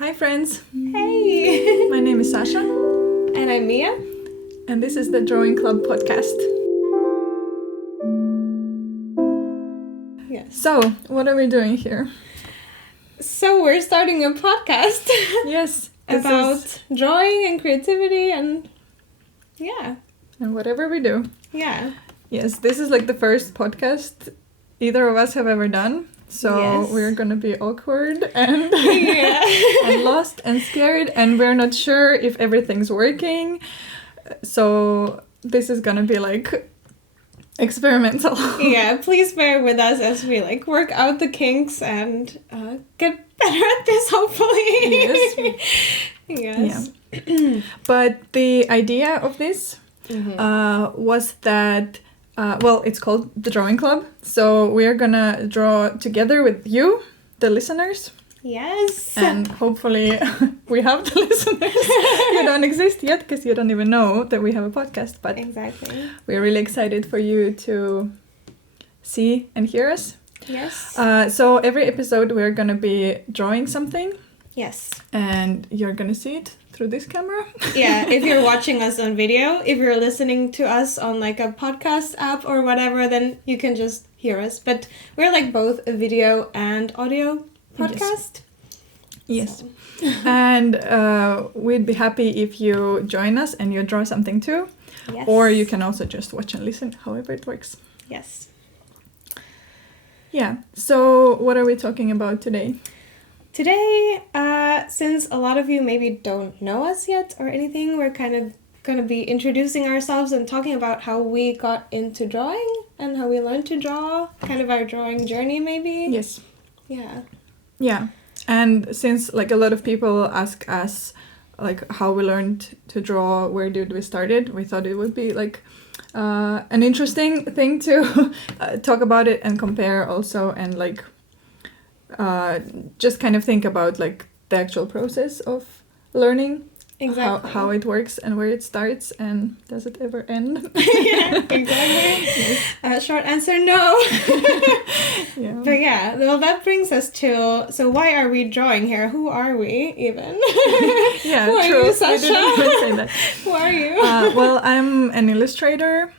Hi friends! Hey! My name is Sasha. And I'm Mia. And this is the Drawing Club podcast. Yes. So, what are we doing here? So we're starting a podcast. Yes. About drawing and creativity and and whatever we do. Yeah. Yes, this is like the first podcast either of us have ever done. So we're gonna be awkward and, and lost and scared, and we're not sure if everything's working. So this is gonna be like experimental. Yeah, please bear with us as we like work out the kinks and get better at this, hopefully. Yes. Yeah. But the idea of this was that it's called the Drawing Club. So we're gonna draw together with you, the listeners. Yes. And hopefully we have the listeners. You don't exist yet because you don't even know that we have a podcast. But exactly. We're really excited for you to see and hear us. Yes. So every episode we're gonna be drawing something. Yes. And you're gonna see it through this camera. Yeah, if you're watching us on video, if you're listening to us on like a podcast app or whatever, then you can just hear us. But we're like both a video and audio podcast. Yes. So. And we'd be happy if you join us and you draw something too. Yes. Or you can also just watch and listen, however it works. Yes. Yeah. So what are we talking about today? Today, since a lot of you maybe don't know us yet or anything, we're kind of going to be introducing ourselves and talking about how we got into drawing and how we learned to draw, kind of our drawing journey maybe. Yes. Yeah. Yeah. And since like a lot of people ask us like how we learned to draw, where did we started, we thought it would be like an interesting thing to talk about it and compare also, and like just kind of think about like the actual process of learning. Exactly. How it works and where it starts and does it ever end? Yeah, exactly. Yes. Short answer, no. Yeah. But yeah, well, that brings us to, so why are we drawing here? Who are we even? Yeah, Who are true. you, Sasha? We didn't even say that. Who are you? Well, I'm an illustrator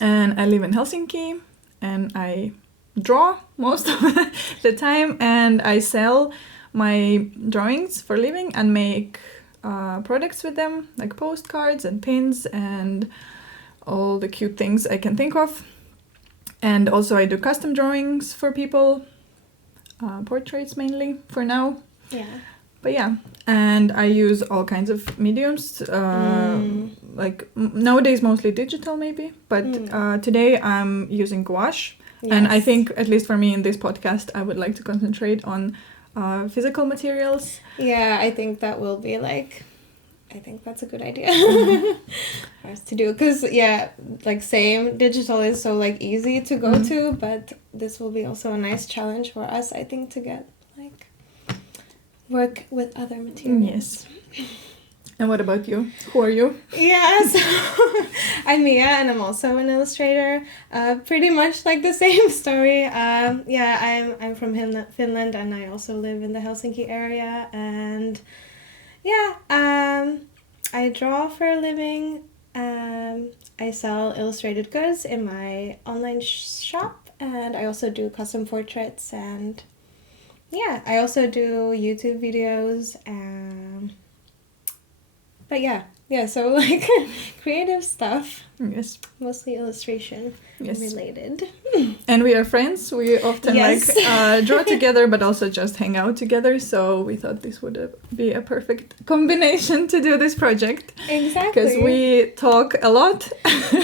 and I live in Helsinki and I draw most of the time, and I sell my drawings for a living and make products with them, like postcards and pins and all the cute things I can think of. And also I do custom drawings for people, portraits mainly for now. Yeah. But yeah, and I use all kinds of mediums, like nowadays mostly digital maybe, but today I'm using gouache. Yes. And I think, at least for me in this podcast, I would like to concentrate on physical materials. Yeah, I think that will be like, I think that's a good idea for us to do. Because, yeah, like same, digital is so like easy to go to, but this will be also a nice challenge for us, I think, to get like work with other materials. Yes. And what about you? Who are you? Yeah, so I'm Mia and I'm also an illustrator. Pretty much like the same story. Yeah, I'm from Finland and I also live in the Helsinki area. And yeah, I draw for a living. I sell illustrated goods in my online shop, and I also do custom portraits, and yeah, I also do YouTube videos. But yeah, so like creative stuff. Yes. Mostly illustration related. And we are friends. We often draw together, but also just hang out together. So we thought this would be a perfect combination to do this project. Exactly. Because we talk a lot.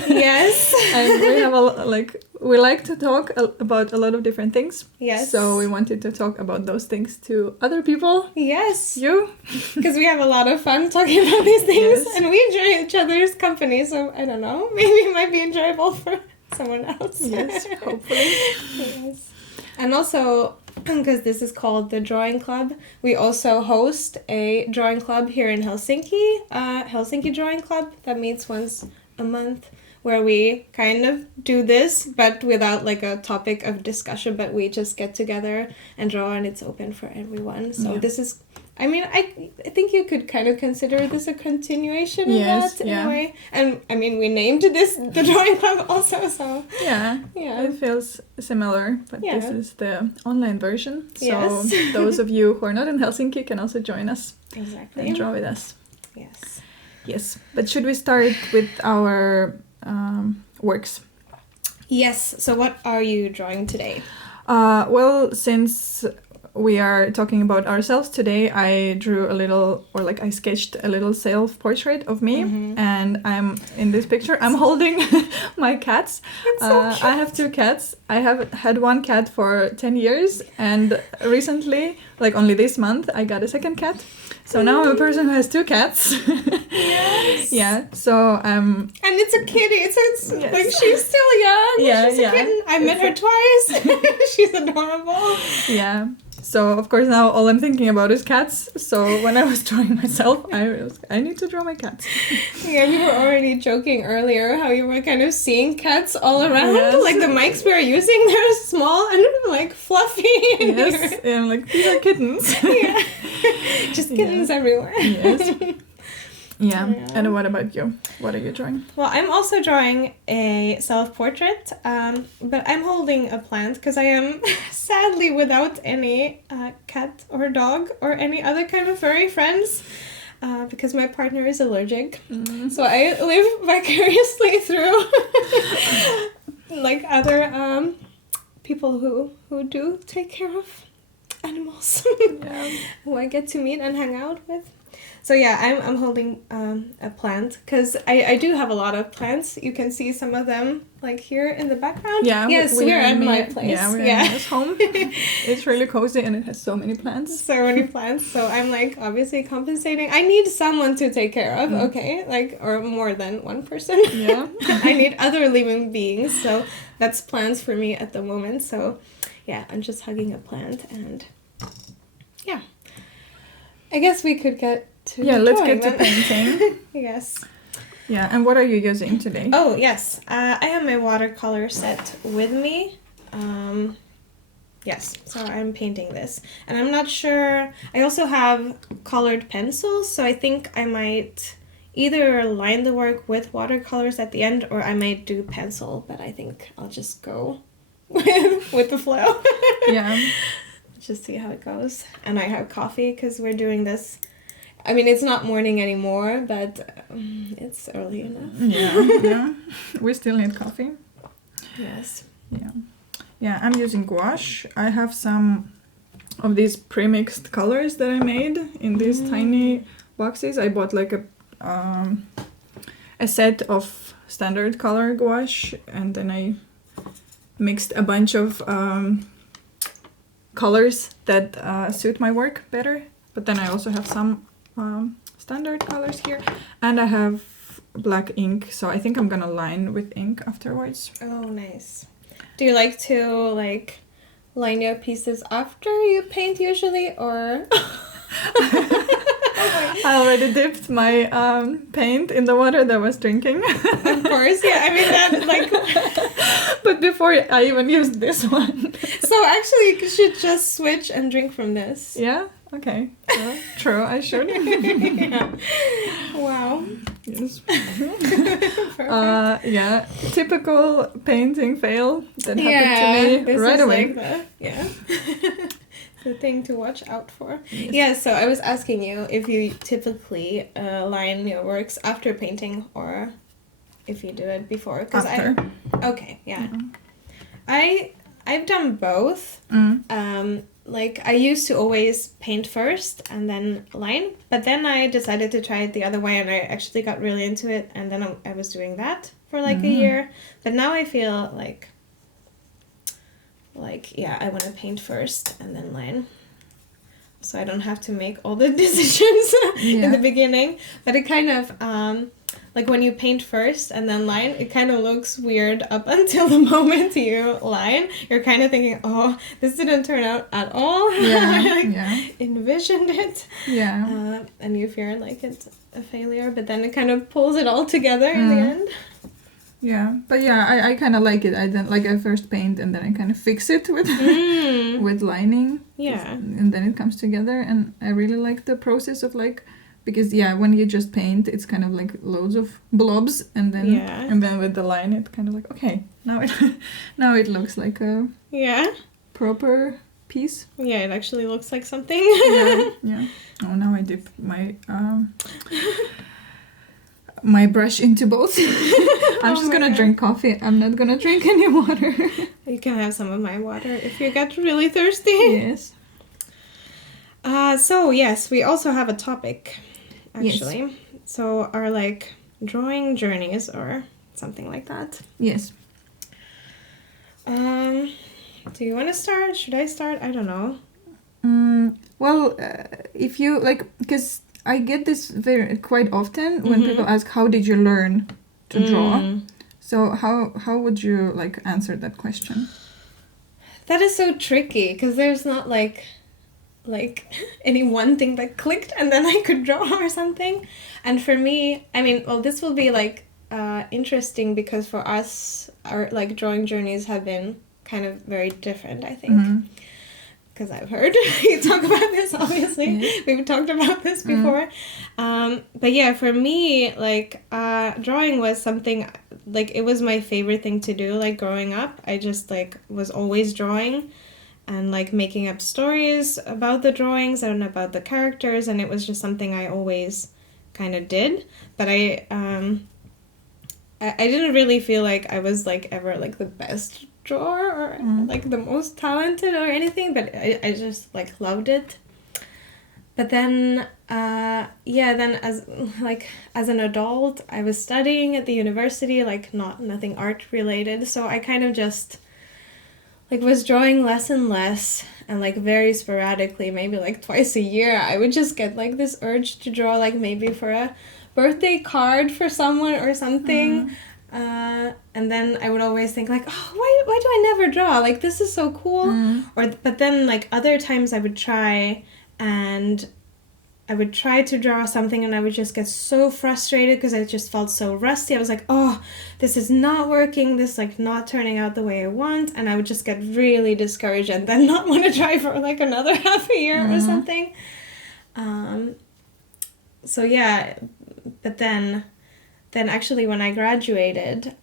Yes. And we have we like to talk about a lot of different things. Yes. So we wanted to talk about those things to other people. Yes. You. Because we have a lot of fun talking about these things. Yes. And we enjoy each other's company. So I don't know. Maybe it might be enjoyable for someone else. Yes, hopefully. Yes. And also, because this is called the Drawing Club, we also host a drawing club here in Helsinki. Helsinki Drawing Club that meets once a month, where we kind of do this, but without like a topic of discussion, but we just get together and draw, and it's open for everyone. So this is I mean, I think you could kind of consider this a continuation of that in a way. And I mean, we named the drawing club also, so yeah, it feels similar, but this is the online version. So those of you who are not in Helsinki can also join us. Exactly. And draw with us. Yes. Yes, but should we start with our works? Yes. So what are you drawing today? Well, since we are talking about ourselves today, I drew a little, or like I sketched a little self-portrait of me, and I'm in this picture. I'm holding my cats. So cute. I have 2 cats. I have had 1 cat for 10 years, and recently, like only this month, I got a second cat. So now I'm a person who has 2 cats. Yes. Yeah. So and it's a kitty. It's like she's still young. Yeah, she's a kitten. I met her twice. She's adorable. Yeah. So of course now all I'm thinking about is cats. So when I was drawing myself, I need to draw my cats. Yeah, we were already joking earlier how you were kind of seeing cats all around. Yes. Like the mics we are using, they're small and like fluffy. Yes, and I'm like, these are kittens. Yeah, just kittens everywhere. Yes. Yeah. And what about you? What are you drawing? Well, I'm also drawing a self-portrait, but I'm holding a plant because I am sadly without any cat or dog or any other kind of furry friends because my partner is allergic. So I live vicariously through like other people who do take care of animals who I get to meet and hang out with. So yeah, I'm holding a plant because I do have a lot of plants. You can see some of them like here in the background. Yeah, yes, we're at my place. Yeah, we're at his home. It's really cozy and it has so many plants. So many plants. So I'm like obviously compensating. I need someone to take care of. Okay, like or more than one person. Yeah, I need other living beings. So that's plants for me at the moment. So yeah, I'm just hugging a plant and yeah. I guess we could get to let's get to painting. Yes. Yeah, and what are you using today? Oh, yes. I have my watercolor set with me. Yes, so I'm painting this. And I'm not sure... I also have colored pencils, so I think I might either line the work with watercolors at the end, or I might do pencil, but I think I'll just go with the flow. Yeah. Just see how it goes. And I have coffee because we're doing this. I mean, it's not morning anymore, but it's early enough. Yeah. We still need coffee. Yes. Yeah. Yeah, I'm using gouache. I have some of these pre-mixed colors that I made in these tiny boxes. I bought like a set of standard color gouache, and then I mixed a bunch of colors that suit my work better, but then I also have some standard colors here, and I have black ink, so I think I'm gonna line with ink afterwards. Oh, nice. Do you like to line your pieces after you paint usually, or? I already dipped my paint in the water that I was drinking. Of course, yeah. I mean that But before I even used this one. So actually, you should just switch and drink from this. Yeah. Okay. Well, true. I should. Yeah. Wow. Yes. Yeah. Typical painting fail that happened to me right away. The thing to watch out for. Yes. Yeah, so I was asking you if you typically line your works after painting or if you do it before. After. Okay, yeah. Mm-hmm. I've done both. Like I used to always paint first and then line, but then I decided to try it the other way and I actually got really into it, and then I was doing that for like a year. But now I feel like I want to paint first and then line, so I don't have to make all the decisions in the beginning. But it kind of like when you paint first and then line, it kind of looks weird up until the moment you line. You're kind of thinking, oh, this didn't turn out at all. Envisioned it. And you fear like it's a failure, but then it kind of pulls it all together in the end. Yeah, but yeah, I kind of like it. I then like I first paint and then I kind of fix it with with lining. Yeah. And then it comes together, and I really like the process of like, because yeah, when you just paint, it's kind of like loads of blobs, and then with the line, it kind of like, okay, now it now it looks like a proper piece. Yeah, it actually looks like something. Yeah. Oh, now I dip my brush into both. I'm just gonna drink coffee. I'm not gonna drink any water. You can have some of my water if you get really thirsty. Yes. So yes, we also have a topic, actually. Yes. So our like drawing journeys or something like that. Yes. Do you want to start? Should I start? I don't know. Well, if you like, because I get this quite often when people ask, "How did you learn to draw?" So how would you like answer that question? That is so tricky because there's not like any one thing that clicked and then I could draw or something. And for me, I mean, well, this will be like interesting because for us, our like drawing journeys have been kind of very different, I think. Because I've heard you talk about this, obviously. We've talked about this before. But yeah, for me, like, drawing was something, like, it was my favorite thing to do, like, growing up. I just, like, was always drawing and, like, making up stories about the drawings and about the characters, and it was just something I always kind of did. But I didn't really feel like I was, like, ever, like, the best drawer or like the most talented or anything, but I just like loved it. But then then as an adult I was studying at the university, like nothing art related, so I kind of just like was drawing less and less, and like very sporadically, maybe like twice a year, I would just get like this urge to draw, like maybe for a birthday card for someone or something. And then I would always think like, oh, why do I never draw? Like, this is so cool. But then like other times I would try to draw something and I would just get so frustrated because I just felt so rusty. I was like, oh, this is not working. This like not turning out the way I want. And I would just get really discouraged and then not want to try for like another half a year or something. So yeah, but then actually when I graduated,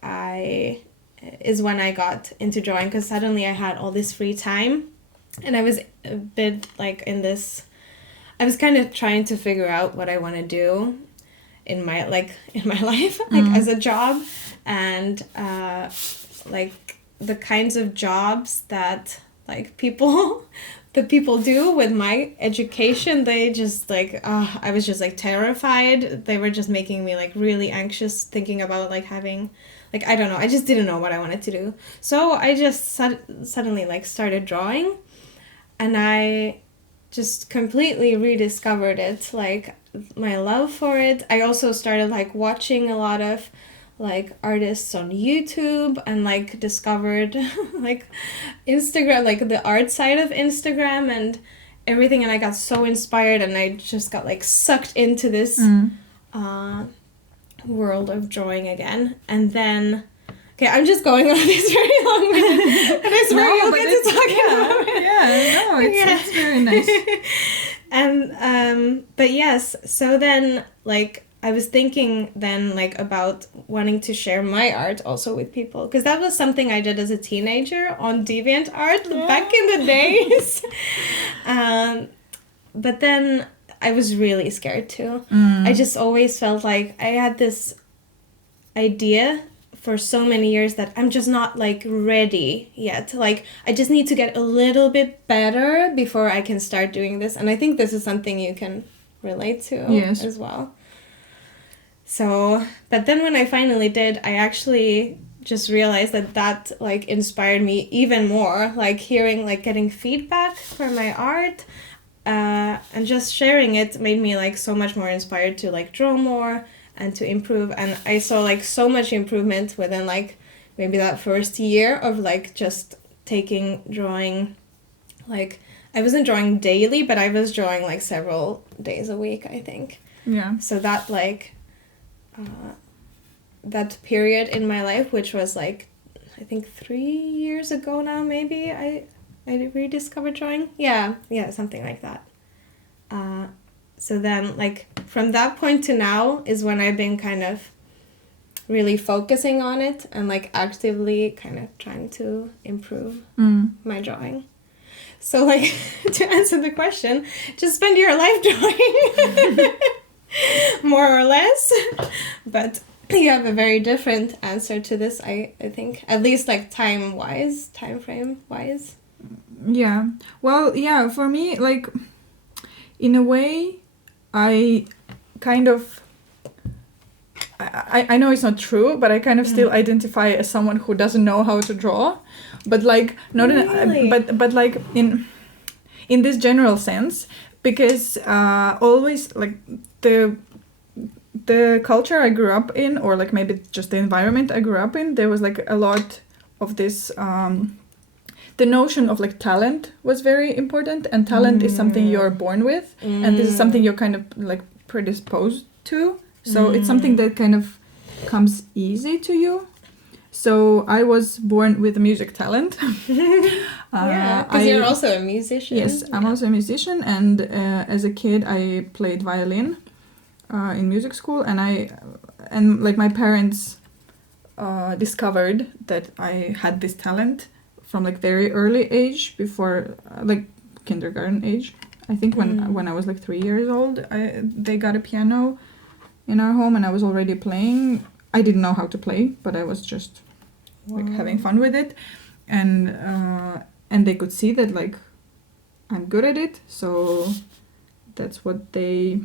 is when I got into drawing, because suddenly I had all this free time and I was a bit like I was kind of trying to figure out what I want to do in my life, like as a job, and like the kinds of jobs that like the people do with my education, they just like, I was just like terrified. They were just making me like really anxious thinking about like having, like, I don't know, I just didn't know what I wanted to do. So I just suddenly like started drawing, and I just completely rediscovered it, like my love for it. I also started like watching a lot of like artists on YouTube and like discovered like Instagram, like the art side of Instagram and everything, and I got so inspired and I just got like sucked into this world of drawing again. And then I'm just going on this very long minute, but I swear you'll get to talking about it. Yeah, no, it's very nice. And but yes, so then like I was thinking then like about wanting to share my art also with people, because that was something I did as a teenager on DeviantArt back in the days. But then I was really scared too. I just always felt like I had this idea for so many years that I'm just not like ready yet. Like I just need to get a little bit better before I can start doing this. And I think this is something you can relate to as well. So, but then when I finally did, I actually just realized that like inspired me even more, like hearing, like getting feedback for my art, and just sharing it made me like so much more inspired to like draw more and to improve. And I saw like so much improvement within like maybe that first year of like just taking drawing, like I wasn't drawing daily, but I was drawing like several days a week, I think. Yeah. So that like that period in my life, which was like, I think 3 years ago now, maybe I rediscovered drawing. Yeah, something like that. So then, like, from that point to now is when I've been kind of really focusing on it and, like, actively kind of trying to improve my drawing. So, like, to answer the question, just spend your life drawing, more or less. But you have a very different answer to this, I think, at least, like, time frame wise. Yeah. Well, yeah, for me, like, in a way, I kind of... I know it's not true, but I kind of still identify as someone who doesn't know how to draw. But, like, not really? but like, in this general sense, because always, like, the culture I grew up in, or, like, maybe just the environment I grew up in, there was, like, a lot of this... the notion of, like, talent was very important, and talent is something you're born with, and this is something you're kind of, like, predisposed to. So it's something that kind of comes easy to you. So I was born with a music talent. Because you're also a musician. Yes, I'm also a musician, and as a kid I played violin in music school, and like my parents discovered that I had this talent from, like, very early age, before like kindergarten age. I think when I was, like, 3 years old, they got a piano in our home, and I was already playing. I didn't know how to play, but I was just like having fun with it, and they could see that, like, I'm good at it, so that's what they,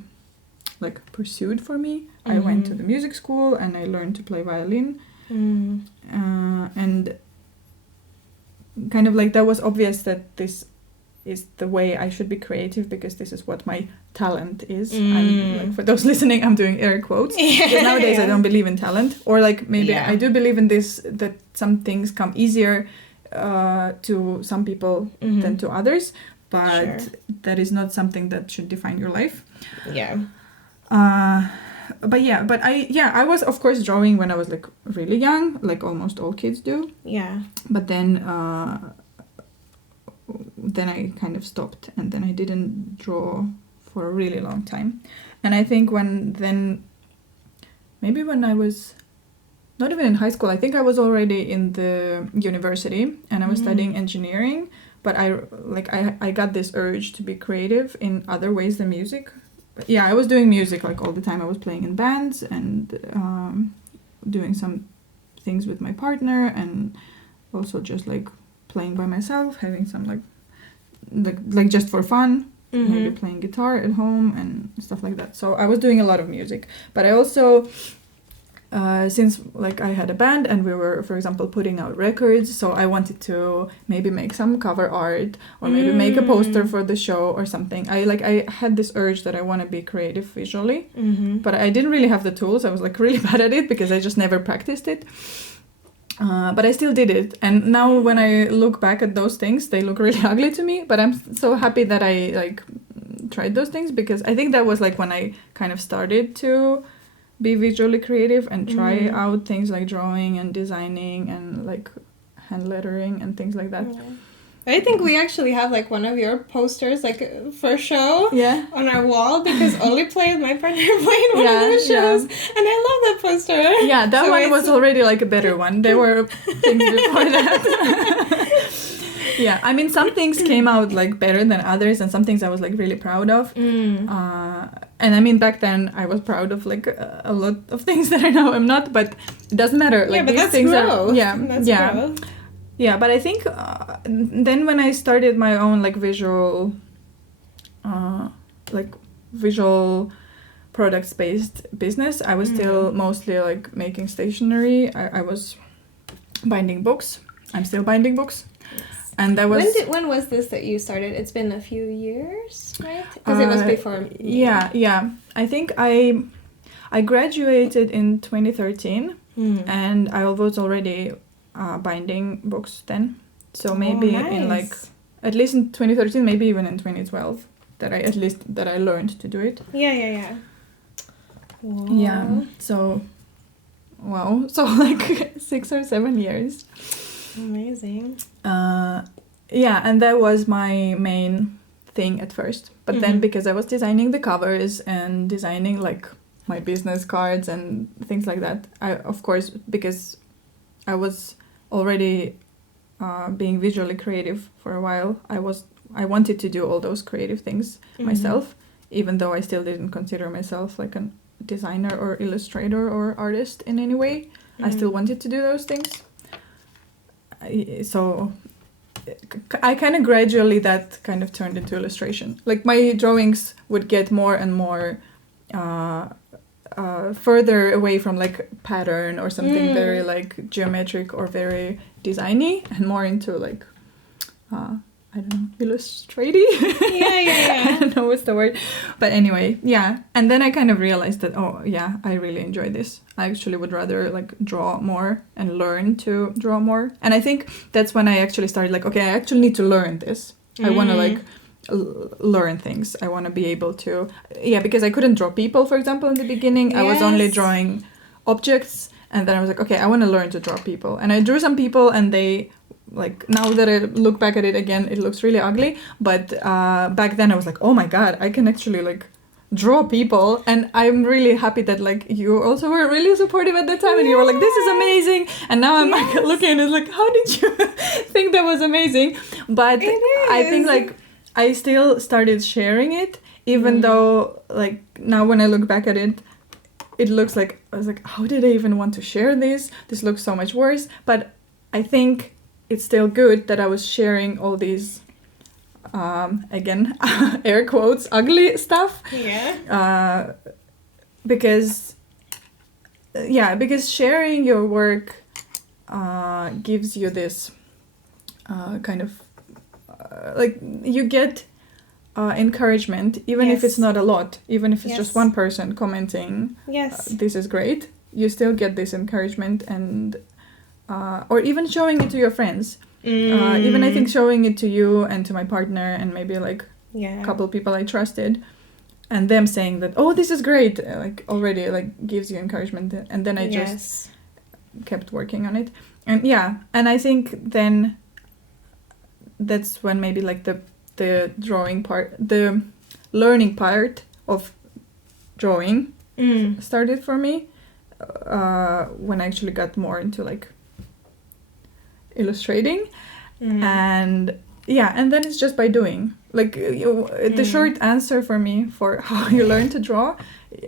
like, pursued for me. I went to the music school and I learned to play violin, and kind of, like, that was obvious that this is the way I should be creative, because this is what my talent is. I'm, like, for those listening, I'm doing air quotes, because nowadays I don't believe in talent, or, like, maybe I do believe in this, that some things come easier to some people than to others, but that is not something that should define your life. But I was, of course, drawing when I was, like, really young, like almost all kids do. But then I kind of stopped, and then I didn't draw for a really long time. And I think maybe when I was not even in high school, I think I was already in the university, and I was studying engineering, but I got this urge to be creative in other ways than music. But yeah, I was doing music, like, all the time. I was playing in bands and doing some things with my partner, and also just, like, playing by myself, having some, like just for fun, maybe playing guitar at home and stuff like that. So I was doing a lot of music, but I also, since, like, I had a band and we were, for example, putting out records, so I wanted to maybe make some cover art, or maybe make a poster for the show or something. I had this urge that I want to be creative visually, but I didn't really have the tools. I was, like, really bad at it because I just never practiced it. But I still did it, and now when I look back at those things, they look really ugly to me, but I'm so happy that I, like, tried those things, because I think that was, like, when I kind of started to be visually creative and try out things like drawing and designing and, like, hand lettering and things like that. I think we actually have, like, one of your posters, like, for show on our wall, because Olli played, my partner played one of the shows, and I love that poster. Yeah, that so one was already, like, a better one. There were things before that. Yeah, I mean, some things came out, like, better than others, and some things I was, like, really proud of. And I mean, back then I was proud of, like, a lot of things that I now am not, but it doesn't matter. Like, but these that's things growth. are Growth. Yeah, but I think then when I started my own, like, visual products-based business, I was still mostly, like, making stationery. I was binding books. I'm still binding books. Yes. And that was... When was this that you started? It's been a few years, right? Because it was before me. Yeah. I think I graduated in 2013, and I was already... binding books then, so maybe in, like, at least in 2013, maybe even in 2012, that I learned to do it. Yeah. Wow. Yeah, so wow, so like 6 or 7 years. Amazing. Yeah, and that was my main thing at first. But then because I was designing the covers and designing like my business cards and things like that, I, of course, because I was already being visually creative for a while, I wanted to do all those creative things myself, even though I still didn't consider myself like a designer or illustrator or artist in any way. I still wanted to do those things. So I kind of gradually that kind of turned into illustration. Like my drawings would get more and more further away from like pattern or something very like geometric or very designy, and more into like I don't know, illustrating. Yeah. I don't know what's the word, but anyway, yeah. And then I kind of realized that I really enjoy this. I actually would rather like draw more and learn to draw more. And I think that's when I actually started like, okay, I actually need to learn this. I want to like learn things. I want to be able to, because I couldn't draw people, for example, in the beginning. I was only drawing objects, and then I was like, okay, I want to learn to draw people. And I drew some people, and they, like, now that I look back at it again, it looks really ugly. But back then I was like, oh my god, I can actually like draw people. And I'm really happy that like you also were really supportive at that time, and you were like, this is amazing. And now I'm like looking at it like, how did you think that was amazing? But I think like I still started sharing it, even though like now when I look back at it, it looks like I was like, how did I even want to share this? This looks so much worse. But I think it's still good that I was sharing all these, again, air quotes, ugly stuff. Yeah. Because sharing your work gives you this kind of, like, you get encouragement, even if it's not a lot, even if it's just one person commenting, this is great, you still get this encouragement, and or even showing it to your friends. Even I think showing it to you and to my partner and maybe like a couple people I trusted, and them saying that, oh, this is great, like already like gives you encouragement. And then I just kept working on it. And and I think then that's when maybe like the drawing part, the learning part of drawing started for me, when I actually got more into like illustrating. And and then it's just by doing, like, the short answer for me for how you learn to draw,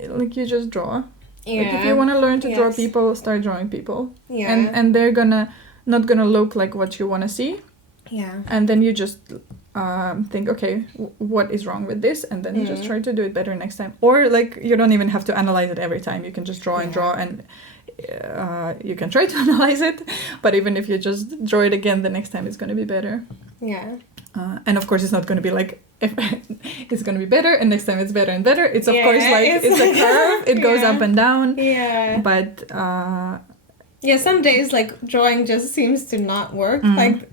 like, you just draw. Like, if you want to learn to draw people, start drawing people, and they're not gonna look like what you want to see, and then you just think, okay, what is wrong with this, and then you just try to do it better next time. Or like, you don't even have to analyze it every time, you can just draw and draw, and you can try to analyze it, but even if you just draw it again, the next time it's going to be better. And of course it's not going to be like, if it's going to be better and next time it's better and better. It's of course like it's a curve, it goes up and down, but some days like drawing just seems to not work,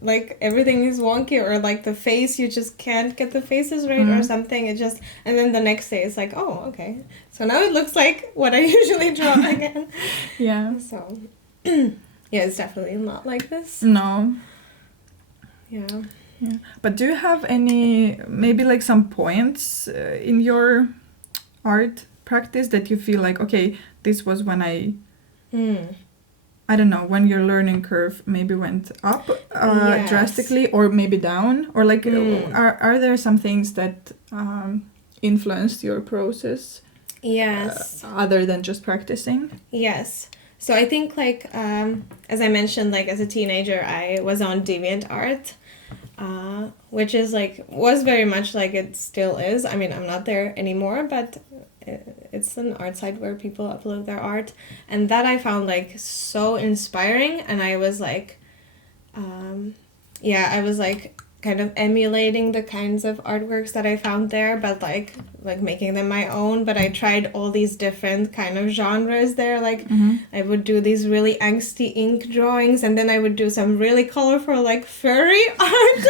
like everything is wonky, or like the face, you just can't get the faces right, or something. It just, and then the next day it's like, oh, okay, so now it looks like what I usually draw again. So it's definitely not like this. No. But do you have any, maybe like some points in your art practice that you feel like, okay, this was when I don't know, when your learning curve maybe went up drastically, or maybe down, or like, are there some things that influenced your process? Other than just practicing? So I think like, as I mentioned, like as a teenager, I was on DeviantArt, which is like, was very much like it still is. I mean, I'm not there anymore, but it's an art site where people upload their art, and that I found like so inspiring, and I was like, I was like kind of emulating the kinds of artworks that I found there, but like making them my own. But I tried all these different kind of genres there, like I would do these really angsty ink drawings, and then I would do some really colorful like furry art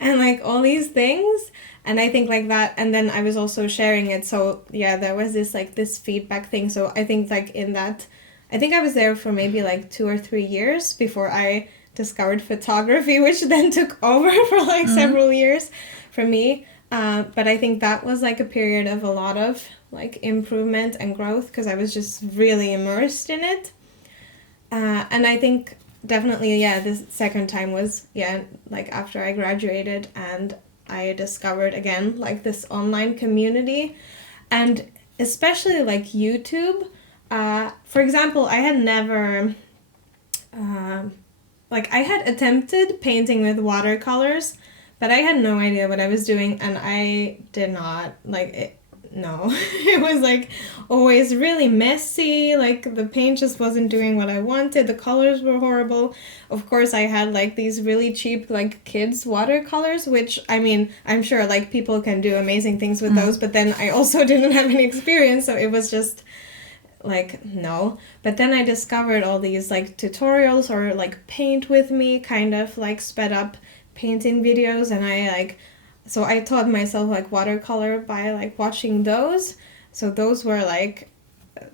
and like all these things. And I think like that, and then I was also sharing it, so there was this like this feedback thing. So I think like in that, I think I was there for maybe like 2 or 3 years before I discovered photography, which then took over for like several years for me. But I think that was like a period of a lot of like improvement and growth because I was just really immersed in it. And I think definitely, yeah, this second time was, yeah, like after I graduated and I discovered again like this online community and especially like YouTube. For example, I had never, like I had attempted painting with watercolors, but I had no idea what I was doing and I did not like it. No, it was like always really messy, like the paint just wasn't doing what I wanted, the colors were horrible. Of course I had like these really cheap like kids watercolors, which I mean, I'm sure like people can do amazing things with those, but then I also didn't have any experience, so it was just like no. But then I discovered all these like tutorials or like paint with me kind of like sped up painting videos and so I taught myself like watercolor by like watching those. So those were like,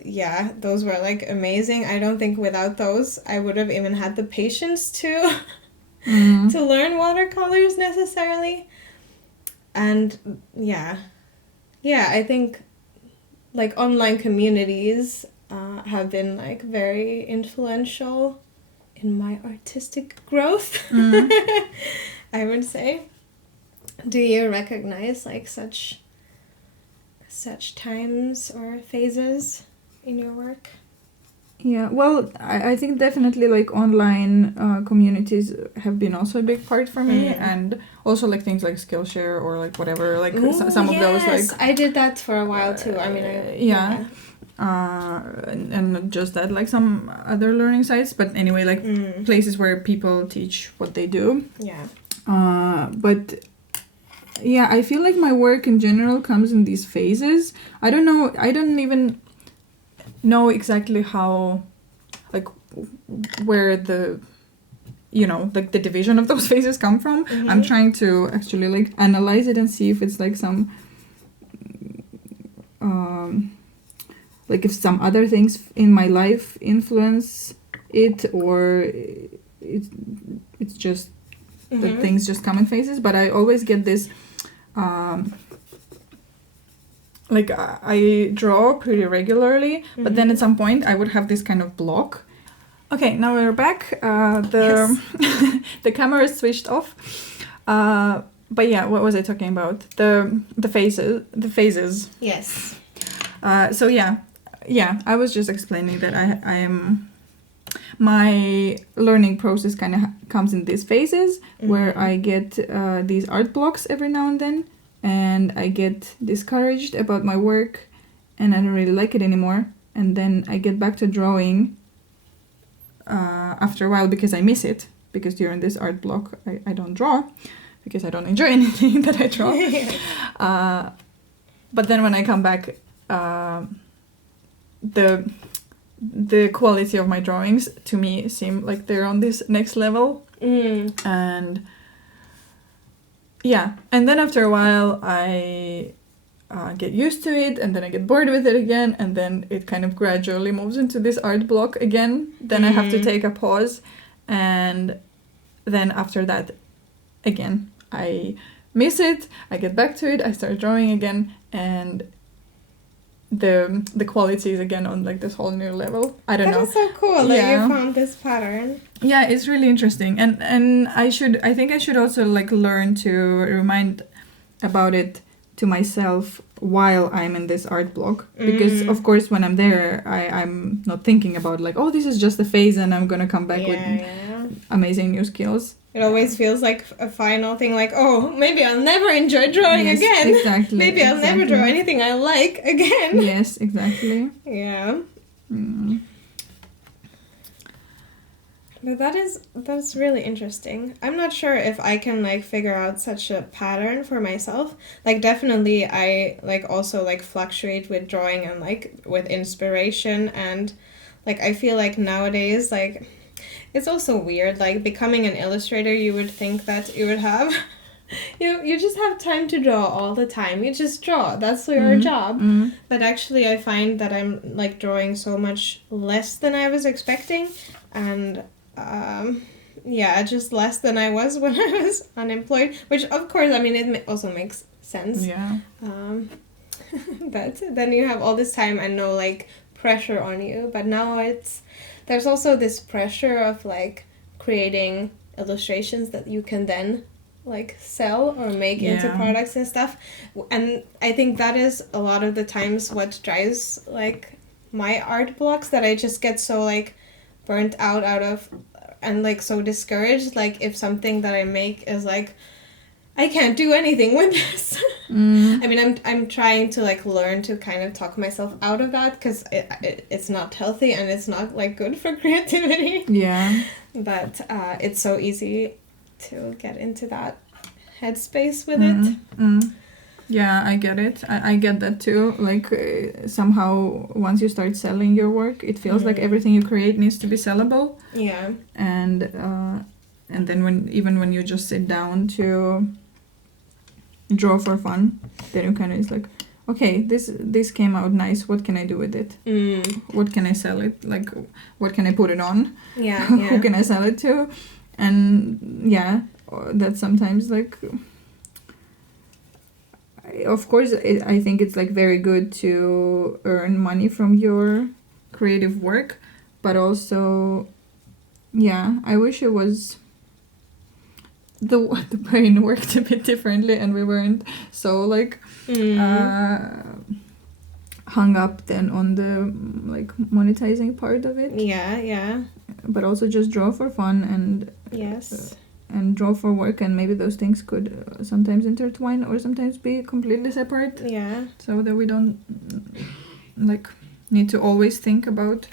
yeah, those were like amazing. I don't think without those I would have even had the patience to to learn watercolors necessarily. And yeah, I think like online communities have been like very influential in my artistic growth. I would say. Do you recognize like such times or phases in your work? Yeah, well, I think definitely like online communities have been also a big part for me, and also like things like Skillshare or like whatever, like some of those like I did that for a while too. I mean, and not just that, like some other learning sites, but anyway, like places where people teach what they do. Yeah. But yeah, I feel like my work in general comes in these phases. I don't know, I don't even know exactly how, like, where the, you know, like the division of those phases come from. I'm trying to actually like analyze it and see if it's like some, like if some other things in my life influence it, or it's just that things just come in phases. But I always get this, like I draw pretty regularly, but then at some point I would have this kind of block. Okay, now we're back. The camera is switched off. But yeah, what was I talking about? The phases. Yes. So yeah, I was just explaining that I am. My learning process kind of comes in these phases where I get these art blocks every now and then, and I get discouraged about my work and I don't really like it anymore, and then I get back to drawing after a while because I miss it, because during this art block I don't draw because I don't enjoy anything that I draw. But then when I come back, the quality of my drawings to me seem like they're on this next level. And yeah, and then after a while I get used to it, and then I get bored with it again, and then it kind of gradually moves into this art block again. Then I have to take a pause, and then after that again I miss it, I get back to it, I start drawing again, and the quality is again on like this whole new level. I don't know. That is so cool that you found this pattern. Yeah, it's really interesting, and I think I should also like learn to remind about it to myself while I'm in this art block, because of course when I'm there I'm not thinking about like, oh, this is just a phase and I'm gonna come back with amazing new skills. It always feels like a final thing, like, oh, maybe I'll never enjoy drawing again. Exactly. Maybe I'll never draw anything I like again. Yes, exactly. Yeah. But that's really interesting. I'm not sure if I can like figure out such a pattern for myself. Like definitely I like also like fluctuate with drawing and like with inspiration, and like I feel like nowadays like it's also weird, like becoming an illustrator, you would think that you would have you just have time to draw all the time. You just draw. That's your job. But actually, I find that I'm like drawing so much less than I was expecting, and yeah, just less than I was when I was unemployed. Which, of course, I mean, it also makes sense. Yeah. But then you have all this time and no like pressure on you. But now there's also this pressure of like creating illustrations that you can then like sell or make into products and stuff, and I think that is a lot of the times what drives like my art blocks, that I just get so like burnt out of and like so discouraged, like if something that I make is like I can't do anything with this. I mean, I'm trying to like learn to kind of talk myself out of that, because it's not healthy and it's not like good for creativity. Yeah. But it's so easy to get into that headspace with it. Yeah, I get it. I get that too. Like somehow once you start selling your work, it feels like everything you create needs to be sellable. Yeah. And then when you just sit down to draw for fun, then you kind of is like, okay, this came out nice. What can I do with it? What can I sell it? Like, what can I put it on? Yeah. Who can I sell it to? And yeah, that's sometimes like. Of course, I think it's like very good to earn money from your creative work, but also, yeah, I wish it was the brain worked a bit differently and we weren't so like hung up then on the like monetizing part of it. Yeah. But also just draw for fun and yes. And draw for work, and maybe those things could sometimes intertwine or sometimes be completely separate. Yeah. So that we don't like need to always think about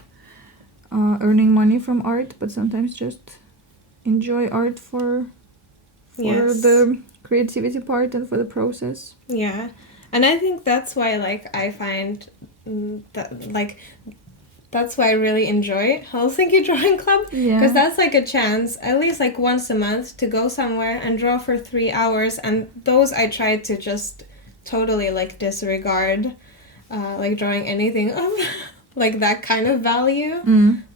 earning money from art, but sometimes just enjoy art for the creativity part and for the process. Yeah, and I think that's why like I find that like. That's why I really enjoy Helsinki Drawing Club, because that's like a chance, at least like once a month, to go somewhere and draw for 3 hours, and those I try to just totally like disregard, like drawing anything of like that kind of value,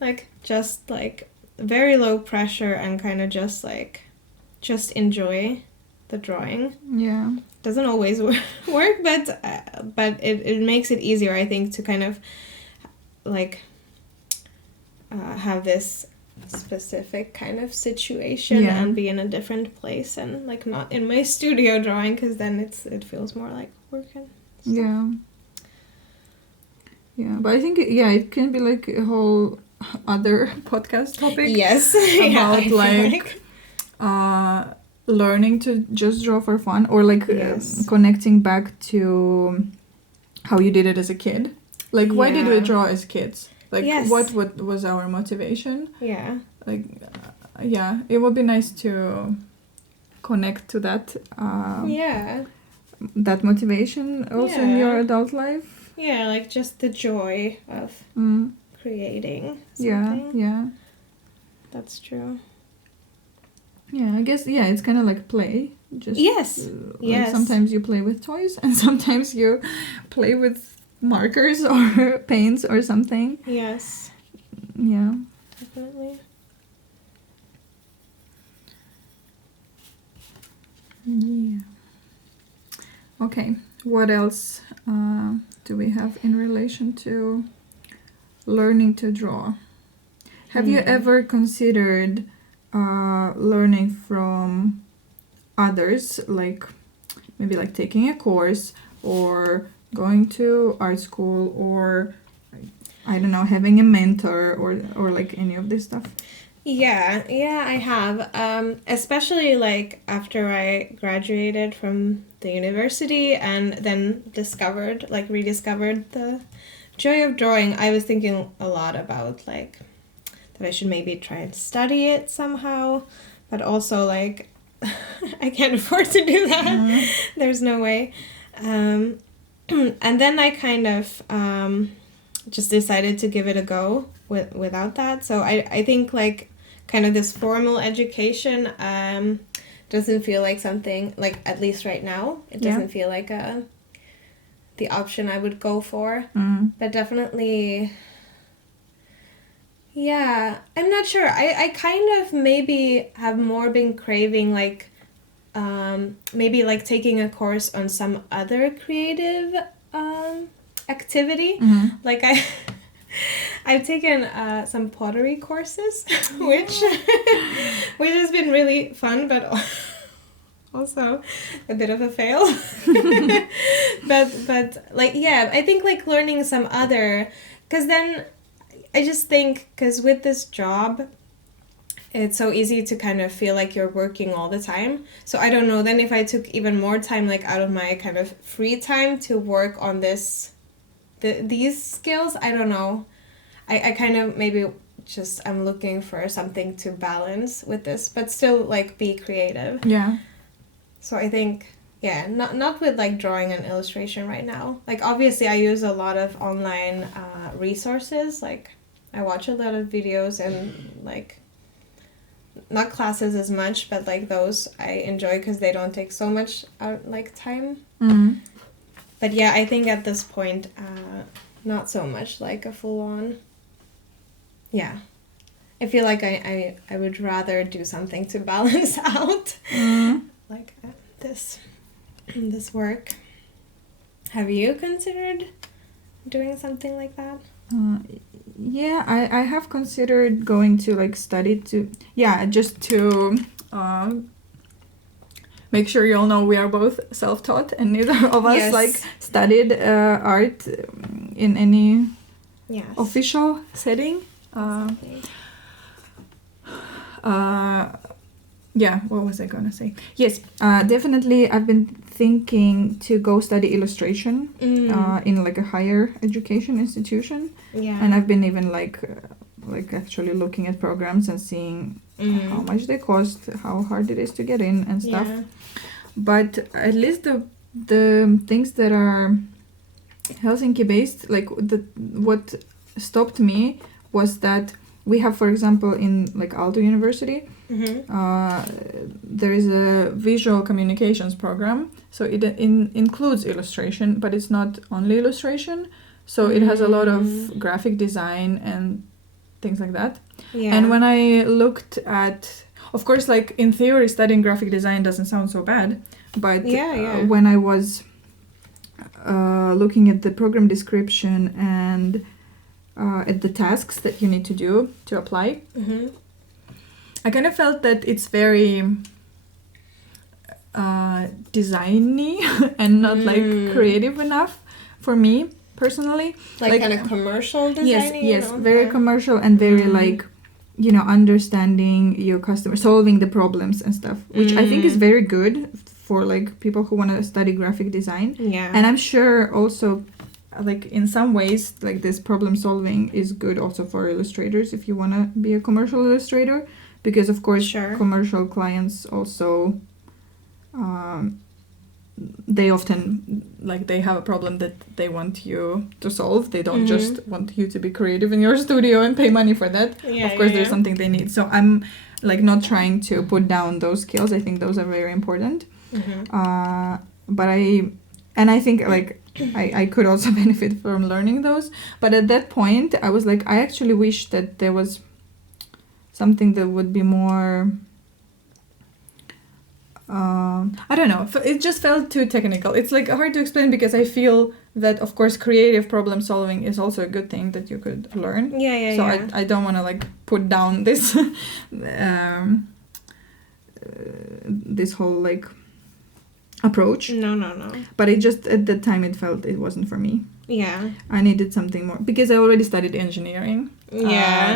like just like very low pressure and kind of just enjoy the drawing. Yeah, doesn't always work, but it makes it easier, I think, to kind of like have this specific kind of situation and be in a different place and like not in my studio drawing, because then it feels more like work and stuff. Yeah, but I think it can be like a whole other podcast topic. Yes. About learning to just draw for fun, or like connecting back to how you did it as a kid. Like, why did we draw as kids? Like, what was our motivation? Yeah. Like, it would be nice to connect to that. That motivation also in your adult life. Yeah, like just the joy of creating something. Yeah. That's true. Yeah, I guess, it's kind of like play. Just, Like sometimes you play with toys and sometimes you play with markers or paints or something. Yes. Yeah. Definitely. Yeah. Okay, what else do we have in relation to learning to draw? Have you ever considered learning from others, like maybe like taking a course or going to art school, or I don't know, having a mentor or like any of this stuff? Yeah, I have. Especially like after I graduated from the university and then rediscovered the joy of drawing, I was thinking a lot about like that I should maybe try and study it somehow, but also like I can't afford to do that. There's no way. And then I kind of just decided to give it a go without that. So I think like kind of this formal education doesn't feel like something, like, at least right now, it doesn't feel like the option I would go for. But definitely, yeah, I'm not sure. I kind of maybe have more been craving, like, maybe like taking a course on some other creative activity. Like I've taken some pottery courses, which has been really fun, but also a bit of a fail. but like, yeah, I think like learning some other, because then I just think, because with this job, it's so easy to kind of feel like you're working all the time. So I don't know, then if I took even more time, like, out of my kind of free time to work on these skills, I don't know. I kind of maybe just, I'm looking for something to balance with this, but still, like, be creative. Yeah. So I think, yeah, not with, like, drawing and illustration right now. Like, obviously I use a lot of online resources. Like, I watch a lot of videos and, like, not classes as much, but, like, those I enjoy because they don't take so much like time. But yeah, I think at this point, not so much like a full-on. Yeah, I feel like I would rather do something to balance out like this work. Have you considered doing something like that? Yeah, I have considered going to like study just to make sure you all know we are both self-taught and neither of us like studied art in any official setting. What was I gonna say? Yes, definitely I've been thinking to go study illustration in like a higher education institution. And I've been even like actually looking at programs and seeing how much they cost, how hard it is to get in and stuff. But at least the things that are Helsinki based, like what stopped me was that we have, for example, in like Aalto University, there is a visual communications program. So it includes illustration, but it's not only illustration. So it has a lot of graphic design and things like that. And when I looked at, of course, like in theory, studying graphic design doesn't sound so bad. But when I was looking at the program description and at the tasks that you need to do to apply, I kind of felt that it's very designy and not like creative enough for me personally. Like kind of commercial designing? Yes, very commercial and very like, understanding your customer, solving the problems and stuff, which I think is very good for like people who want to study graphic design. And I'm sure also like in some ways like this problem solving is good also for illustrators if you want to be a commercial illustrator, because of course commercial clients also they often like they have a problem that they want you to solve. They don't just want you to be creative in your studio and pay money for that. Of course there's something they need. So I'm like not trying to put down those skills. I think those are very important. But I think like I could also benefit from learning those. But at that point I was like, I actually wish that there was something that would be more I don't know, it just felt too technical. It's like hard to explain because I feel that of course creative problem solving is also a good thing that you could learn. I don't want to like put down this this whole like approach. No. But it just at the time it felt it wasn't for me. I needed something more because I already studied engineering.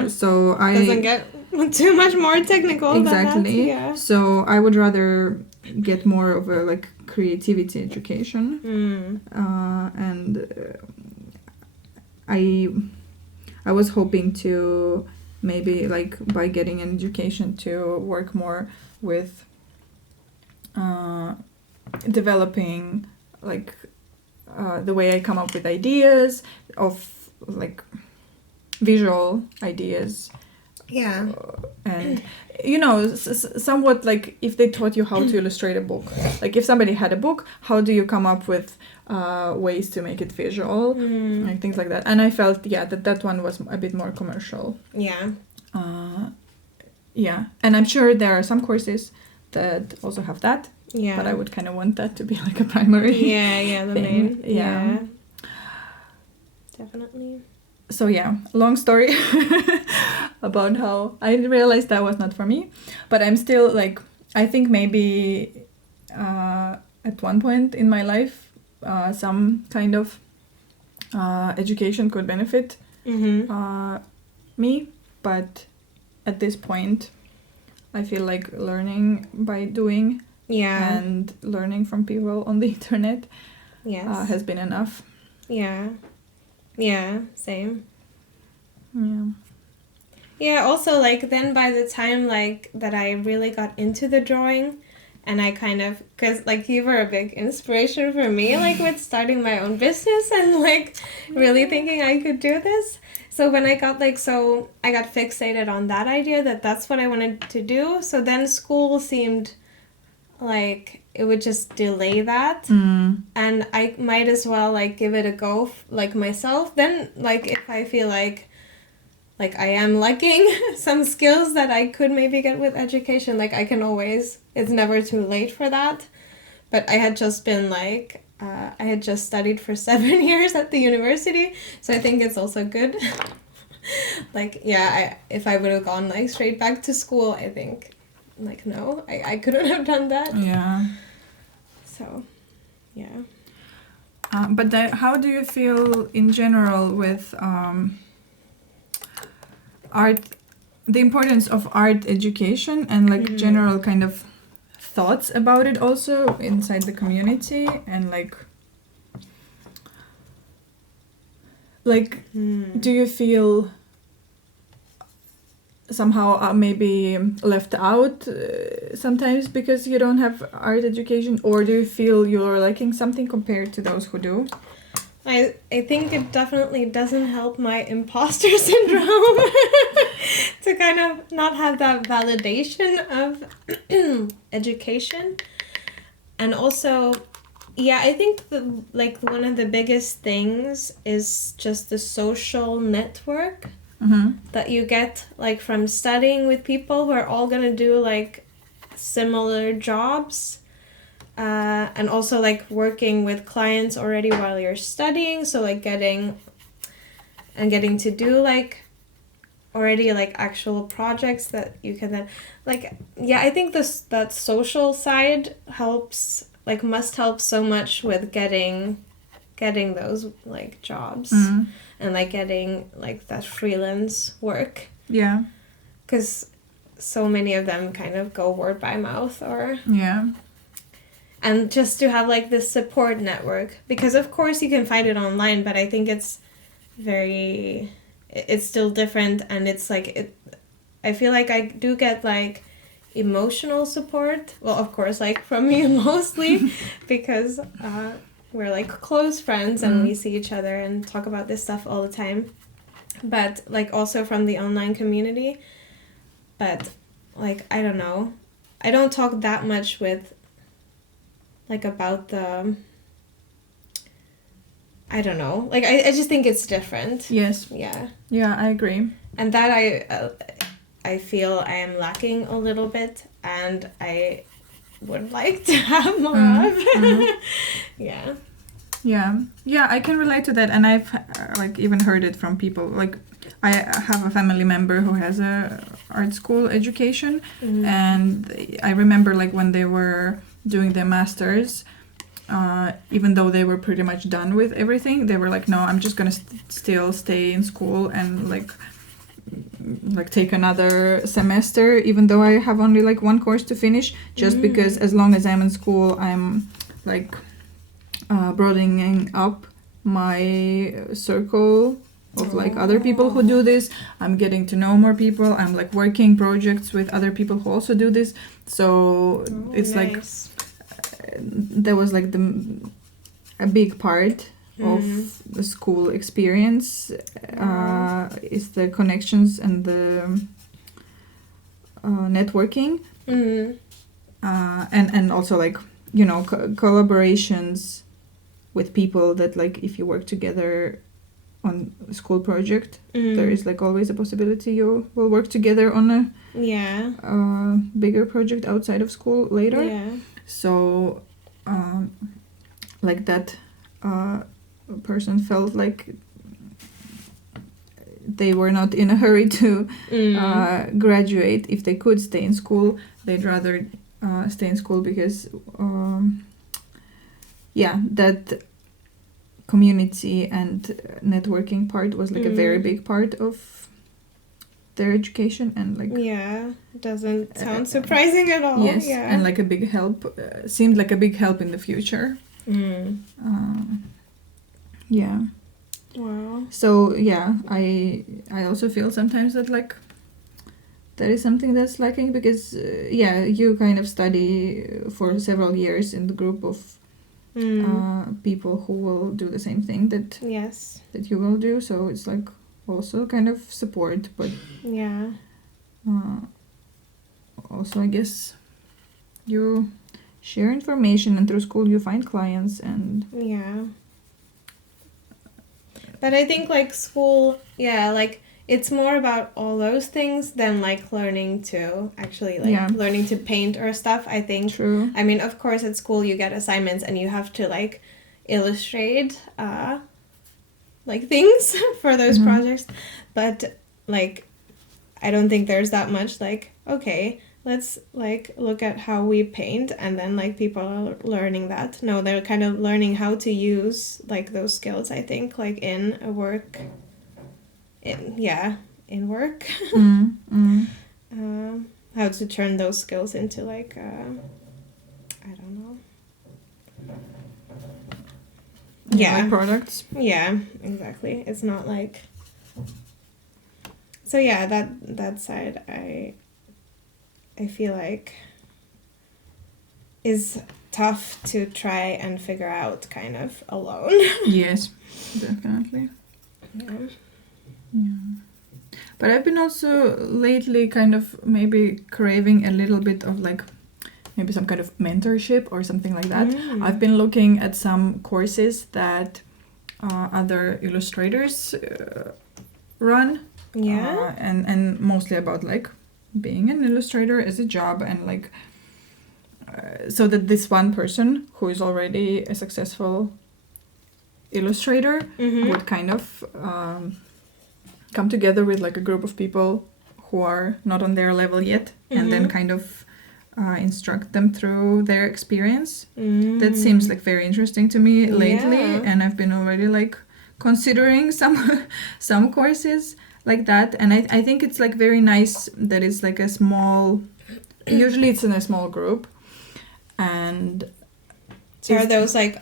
So I doesn't get too much more technical than that. So I would rather get more of a like creativity education. And I was hoping to maybe like by getting an education to work more with developing like the way I come up with ideas of like visual ideas Yeah. And you know, somewhat like if they taught you how to illustrate a book, like if somebody had a book, how do you come up with ways to make it visual, like things like that. And I felt that one was a bit more commercial. Yeah. Yeah, and I'm sure there are some courses that also have that. Yeah. But I would kind of want that to be like a primary. Yeah, the thing. main. Yeah. Definitely. So yeah, long story about how I realized that was not for me. But I'm still like, I think maybe at one point in my life, some kind of education could benefit me. But at this point, I feel like learning by doing and learning from people on the internet has been enough. Yeah, same. Yeah. Yeah, also, like, then by the time, like, that I really got into the drawing, and I kind of, because, like, you were a big inspiration for me, like, with starting my own business and, like, really thinking I could do this. So when I got, like, I got fixated on that idea that that's what I wanted to do. So then school seemed like it would just delay that. And I might as well, like, give it a go, like, myself. Then, like, if I feel like I am lacking some skills that I could maybe get with education, like, I can always, it's never too late for that. But I had just been, like, I had just studied for 7 years at the university, so I think it's also good. Like, yeah, if I would have gone, like, straight back to school, I think, like, no, I couldn't have done that. Yeah. So, yeah. But how do you feel in general with art, the importance of art education and like general kind of thoughts about it also inside the community, and like do you feel somehow maybe left out sometimes because you don't have art education, or do you feel you're lacking something compared to those who do? I think it definitely doesn't help my imposter syndrome to kind of not have that validation of education. And also, yeah, I think like one of the biggest things is just the social network that you get, like, from studying with people who are all gonna do like similar jobs. And also, like, working with clients already while you're studying, so like getting to do like already like actual projects that you can then, like, yeah, I think that social side helps, like, must help so much with getting those like jobs and like getting like that freelance work. Yeah, because so many of them kind of go word by mouth, or and just to have like this support network, because of course you can find it online, but I think it's still different, and it's like I feel like I do get like emotional support, well, of course, like from you mostly, because we're like close friends and we see each other and talk about this stuff all the time, but like also from the online community. But like, I don't know, I don't talk that much with like about the, I don't know, like I just think it's different. Yes. Yeah, I agree. And that I feel I am lacking a little bit, and I would like to have more of. Yeah, I can relate to that, and I've like even heard it from people. Like, I have a family member who has a art school education, and I remember like when they were doing their masters, even though they were pretty much done with everything, they were like, no, I'm just gonna still stay in school and like take another semester, even though I have only like one course to finish, just because as long as I'm in school, I'm like broadening up my circle of like other people who do this. I'm getting to know more people. I'm like working projects with other people who also do this. So it's nice. Like there was like a big part of the school experience is the connections and the networking. Mm. And also like, you know, collaborations with people that like if you work together on a school project, there is like always a possibility you will work together on a bigger project outside of school later. Yeah. So like that person felt like they were not in a hurry to graduate. If they could stay in school, they'd rather stay in school because that community and networking part was like a very big part of their education, and like doesn't sound surprising at all. Yes, and like a big help, seemed like a big help in the future. Wow. So I also feel sometimes that like that is something that's lacking, because you kind of study for several years in the group of people who will do the same thing that you will do, so it's like also kind of support, but also I guess you share information, and through school you find clients, and but I think like school like it's more about all those things than like learning to actually learning to paint or stuff, I think. True. I mean, of course at school you get assignments and you have to like illustrate like things for those projects, but like I don't think there's that much like, okay, let's like look at how we paint, and then like people are learning that. No, they're kind of learning how to use like those skills, I think, like in a work in work. How to turn those skills into like I don't know. Like products. Yeah, exactly. It's not like, so that side I feel like is tough to try and figure out kind of alone. Yes, definitely. But I've been also lately kind of maybe craving a little bit of like maybe some kind of mentorship or something like that. I've been looking at some courses that other illustrators run. And mostly about like being an illustrator as a job, and like so that this one person who is already a successful illustrator would kind of come together with like a group of people who are not on their level yet, and then kind of instruct them through their experience. That seems like very interesting to me lately, and I've been already like considering some courses like that, and I think it's like very nice that it's like a small, usually it's in a small group, and so are those like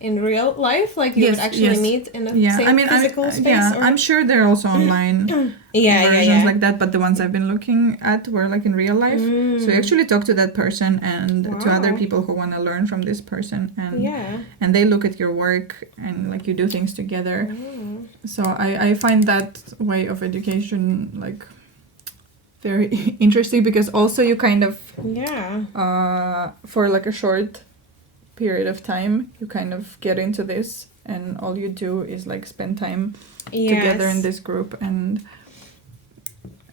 in real life, like you would actually meet in a same physical space? I'm sure there are also online versions like that, but the ones I've been looking at were like in real life. So you actually talk to that person and to other people who want to learn from this person, and they look at your work, and like you do things together. So I find that way of education like very interesting, because also you kind of for like a short period of time you kind of get into this, and all you do is like spend time together in this group, and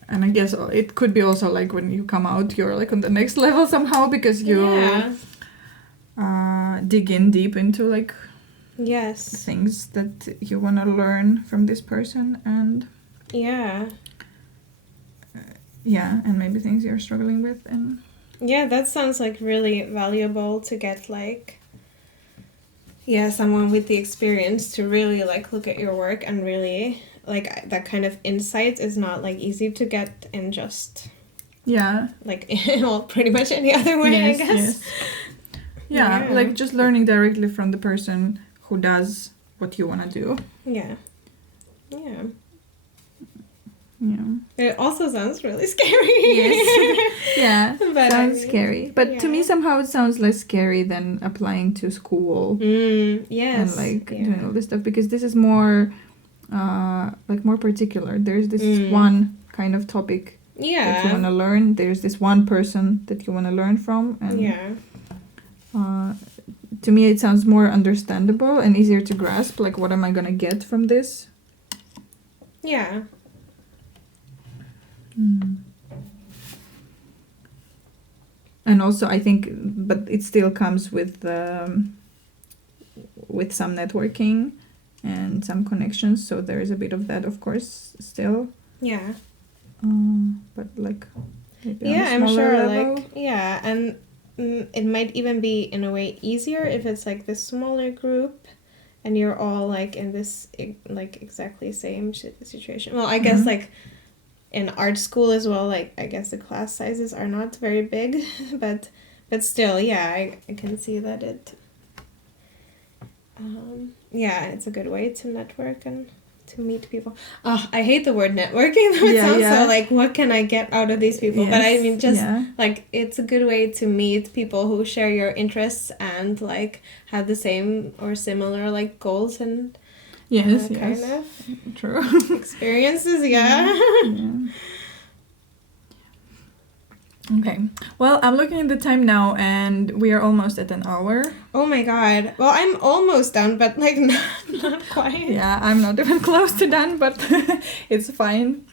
I guess it could be also like when you come out you're like on the next level somehow, because you dig in deep into like things that you want to learn from this person, and and maybe things you're struggling with, and that sounds like really valuable to get like someone with the experience to really like look at your work, and really like that kind of insight is not like easy to get in just like well, pretty much any other way, I guess. Like just learning directly from the person who does what you want to do. It also sounds really scary. But sounds scary. But to me somehow it sounds less scary than applying to school. And like doing all this stuff, because this is more like more particular. There's this one kind of topic that you want to learn. There's this one person that you want to learn from. And, to me, it sounds more understandable and easier to grasp. Like, what am I going to get from this? Yeah. And also, I think, but it still comes with some networking and some connections. So there is a bit of that, of course, still. Yeah. But like, I'm sure. Level. Like, yeah, and it might even be in a way easier if it's like this smaller group, and you're all like in this like exactly same situation. Well, I guess like in art school as well. Like I guess the class sizes are not very big, but still, yeah, I can see that it. It's a good way to network and to meet people. Oh, I hate the word networking. It sounds so like, what can I get out of these people? Yes, but I mean, just like, it's a good way to meet people who share your interests and like have the same or similar like goals and kind of true experiences. Okay. Well, I'm looking at the time now, and we are almost at an hour. Oh my god. Well, I'm almost done, but like not quite. Yeah, I'm not even close to done, but it's fine.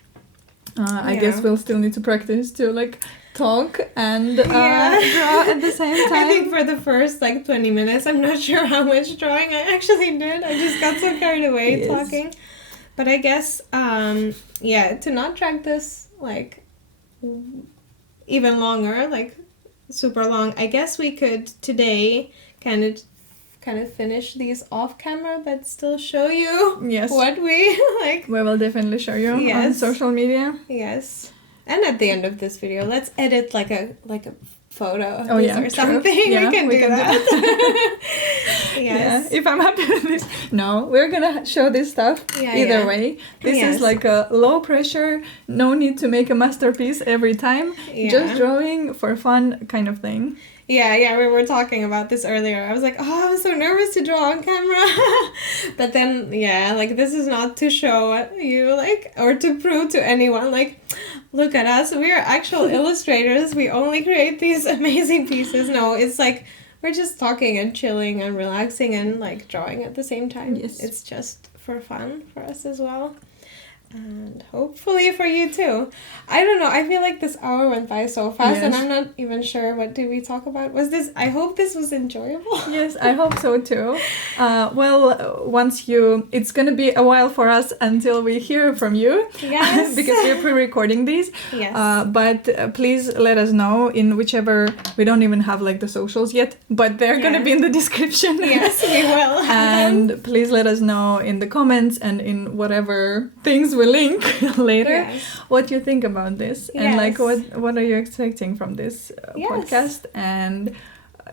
I guess we'll still need to practice to like talk and draw at the same time. I think for the first like 20 minutes, I'm not sure how much drawing I actually did. I just got so carried away talking. But I guess, to not drag this like even longer, like super long, I guess we could today kind of finish these off camera, but still show you what we like. We will definitely show you on social media. Yes. And at the end of this video, let's edit like a photo of this or something. Yeah, we can do that. Yeah, if I'm happy with this. No, we're gonna show this stuff either way. This is like a low pressure, no need to make a masterpiece every time. Just drawing for fun kind of thing. Yeah, we were talking about this earlier. I was like, I was so nervous to draw on camera. But then, like, this is not to show you, like, or to prove to anyone, like, look at us. We are actual illustrators. We only create these amazing pieces. No, it's like, we're just talking and chilling and relaxing and, like, drawing at the same time. Yes. It's just for fun for us as well. And hopefully for you too. I don't know, I feel like this hour went by so fast and I'm not even sure what did we talk about. I hope this was enjoyable. Yes, I hope so too. It's gonna be a while for us until we hear from you. Yes. Because we're pre-recording these. Yes. But please let us know in whichever, we don't even have like the socials yet, but they're gonna be in the description. Yes, we will. And please let us know in the comments and in whatever things we link later what you think about this and like what are you expecting from this podcast, and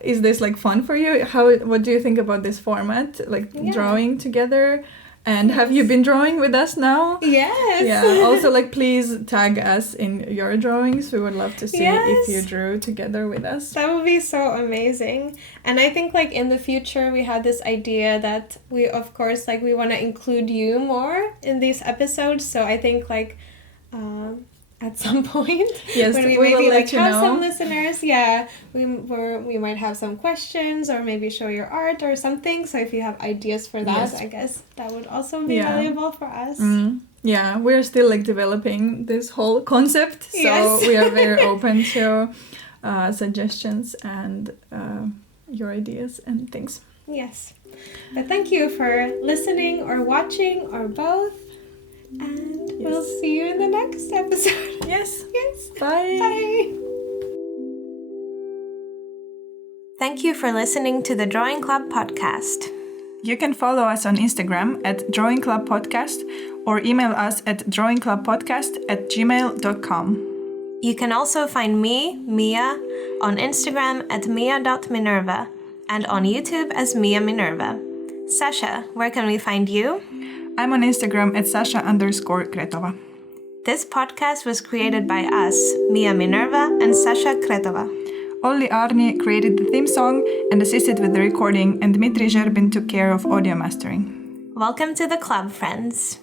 is this like fun for you? What do you think about this format, like drawing together? And have you been drawing with us now? Yes. Yeah. Also, like, please tag us in your drawings. We would love to see if you drew together with us. That would be so amazing. And I think, like, in the future, we had this idea that we, of course, like, we want to include you more in these episodes. So I think, like, at some point, when we maybe like have some listeners, we might have some questions or maybe show your art or something. So if you have ideas for that, I guess that would also be valuable for us. Yeah, we're still like developing this whole concept, so we are very open to suggestions and your ideas and things. Yes, but thank you for listening or watching or both. And we'll see you in the next episode. Yes. Bye. Bye. Thank you for listening to the Drawing Club podcast. You can follow us on Instagram at Drawing Club Podcast or email us at drawingclubpodcast@gmail.com. You can also find me, Mia, on Instagram at mia.minerva and on YouTube as Mia Minerva. Sasha, where can we find you? I'm on Instagram at Sasha_Kretova. This podcast was created by us, Mia Minerva and Sasha Kretova. Olli Aarni created the theme song and assisted with the recording, and Dmitri Zherbin took care of audio mastering. Welcome to the club, friends.